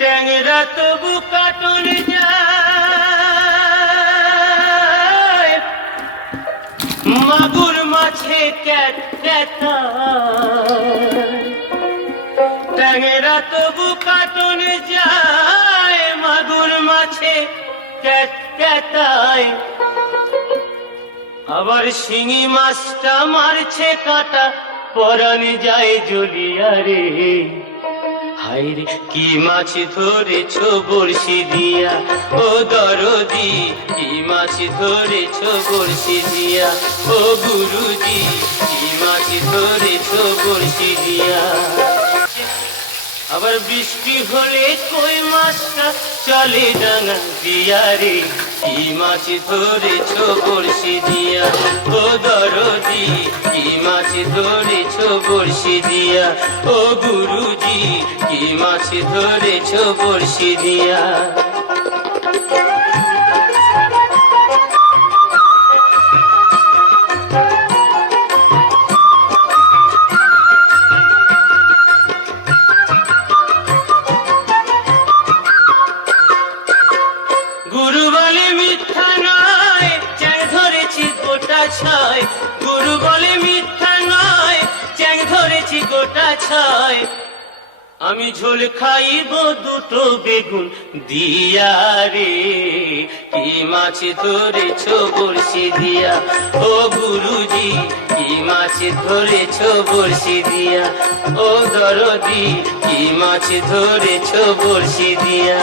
ট্যাংরা তবু কাটন যায়, মাগুর মাছে ক্যাট ক্যাটায়। ট্যাংরা তবু কাটন যায়, মাগুর মাছে ক্যাট ক্যাটায়। আবার শিঙি মাছটা মারছে কাটা, পরাণ যায় জ্বলিয়া রে। হায়রে কি মাছ ধরেছ বড়শি দিয়া, ও দরদি কি মাছ ধরেছ বড়শি দিয়া, ও গুরুজি কি মাছ ধরেছ বড়শি দিয়া। আবার বৃষ্টি হলে কই মাছটা চলে ডাঙা দিয়া রে। কি মাছ ধরেছ বড়শি দিয়া, ও দরদি কি মাছ ধরেছ বড়শি দিয়া, ও গুরুজি কি মাছ ধরেছ বড়শি দিয়া। গুরু বলে মিথ্যা নয়, চ্যাং ধরেছি গোটা ছয়। গুরু বলে মিথ্যা নয়, চ্যাং ধরেছি গোটা ছয়। আমি ঝোল খাইব দুটো বেগুন দিয়া রে। কি মাছ ধরেছ বড়শি দিয়া, ও গুরুজি কি মাছ ধরেছ বড়শি দিয়া, ও দরদি কি মাছ ধরেছ বড়শি দিয়া।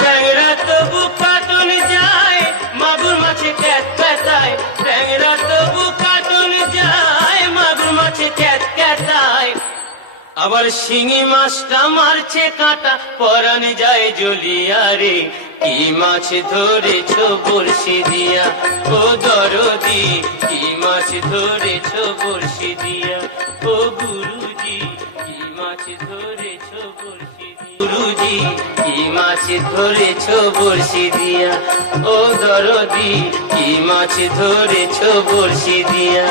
ট্যাংরা তবু কাটন যায়, মাগুর মাছে ক্যাট ক্যাটায়। ট্যাংরা তবু কাটন যায়, মাগুর মাছে ক্যাট ক্যাটায়। আবার শিঙি মাছটা মারছে কাটা, পরাণ যায় জ্বলিয়া রে। কি মাছ ধরেছ বড়শি দিয়া, ও দরদি কি মাছ ধরেছ বড়শি দিয়া, ও গুরুজি কি মাছ ধরেছ বড়শি দিয়া। গুরুজি কি মাছ ধরেছ বড়শি দিয়া, ও দরদি কি মাছ ধরেছ বড়শি দিয়া।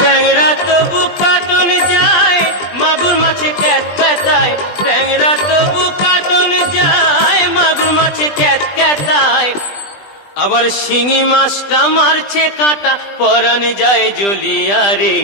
ট্যাংরা তবু কাটন যায়, মাগুর মাছে ক্যাট ক্যাটায়। ট্যাংরা তবু কাটন যায়, মাগুর মাছে ক্যাট ক্যাটায়। আবার শিঙি মাছটা মারছে কাটা, পরাণ যায় জ্বলিয়া রে।